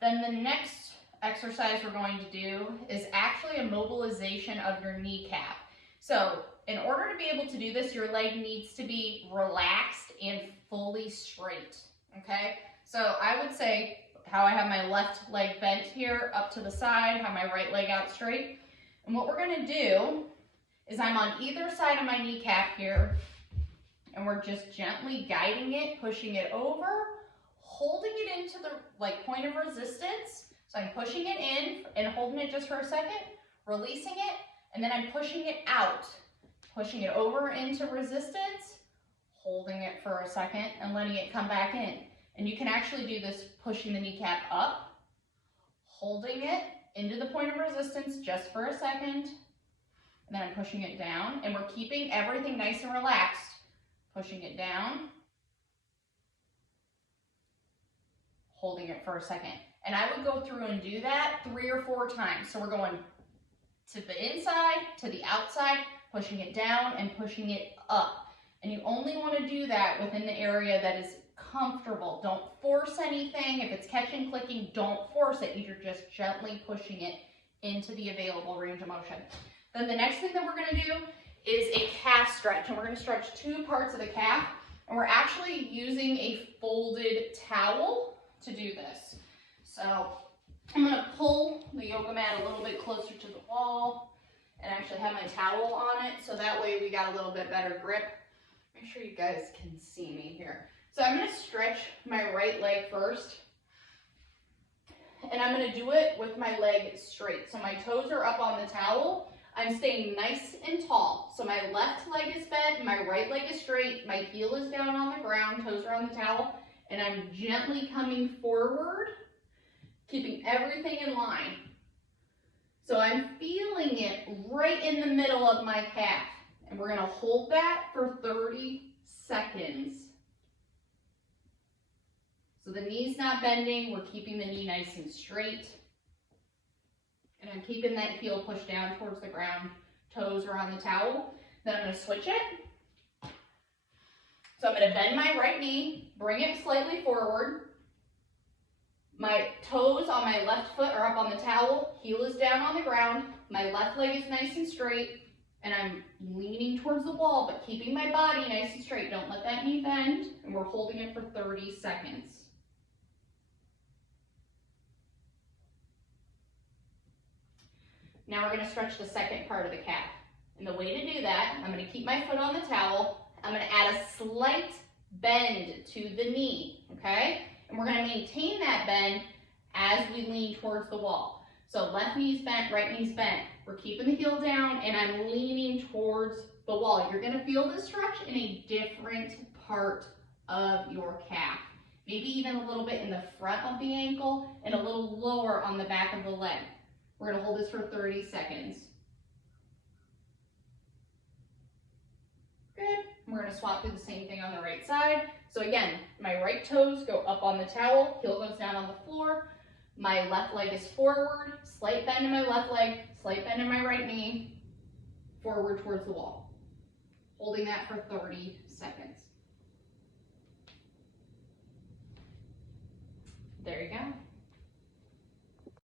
Then the next exercise we're going to do is actually a mobilization of your kneecap. So in order to be able to do this, your leg needs to be relaxed and fully straight, okay? So I would say how I have my left leg bent here up to the side, have my right leg out straight. And what we're gonna do is I'm on either side of my kneecap here, and we're just gently guiding it, pushing it over, holding it into the point of resistance. So I'm pushing it in and holding it just for a second, releasing it, and then I'm pushing it out, pushing it over into resistance, holding it for a second and letting it come back in. And you can actually do this pushing the kneecap up, holding it into the point of resistance just for a second, and then I'm pushing it down, and we're keeping everything nice and relaxed. Pushing it down, holding it for a second. And I would go through and do that 3 or 4 times. So we're going to the inside, to the outside, pushing it down and pushing it up. And you only want to do that within the area that is comfortable. Don't force anything. If it's catching, clicking, don't force it. You're just gently pushing it into the available range of motion. Then the next thing that we're going to do is a calf stretch, and we're going to stretch 2 parts of the calf, and we're actually using a folded towel to do this. So I'm going to pull the yoga mat a little bit closer to the wall and actually have my towel on it, so that way we got a little bit better grip. Make sure you guys can see me here. So I'm going to stretch my right leg first, and I'm going to do it with my leg straight. So my toes are up on the towel. I'm staying nice and tall. So my left leg is bent, my right leg is straight, my heel is down on the ground, toes are on the towel, and I'm gently coming forward, keeping everything in line. So I'm feeling it right in the middle of my calf. And we're gonna hold that for 30 seconds. So the knee's not bending, we're keeping the knee nice and straight. And I'm keeping that heel pushed down towards the ground. Toes are on the towel. Then I'm going to switch it. So I'm going to bend my right knee, bring it slightly forward. My toes on my left foot are up on the towel. Heel is down on the ground. My left leg is nice and straight. And I'm leaning towards the wall, but keeping my body nice and straight. Don't let that knee bend. And we're holding it for 30 seconds. Now we're going to stretch the second part of the calf. And the way to do that, I'm going to keep my foot on the towel. I'm going to add a slight bend to the knee, okay? And we're going to maintain that bend as we lean towards the wall. So left knee's bent, right knee's bent. We're keeping the heel down, and I'm leaning towards the wall. You're going to feel this stretch in a different part of your calf. Maybe even a little bit in the front of the ankle and a little lower on the back of the leg. We're going to hold this for 30 seconds. Good. We're going to swap through the same thing on the right side. So again, my right toes go up on the towel, heel goes down on the floor. My left leg is forward, slight bend in my left leg, slight bend in my right knee, forward towards the wall. Holding that for 30 seconds. There you go.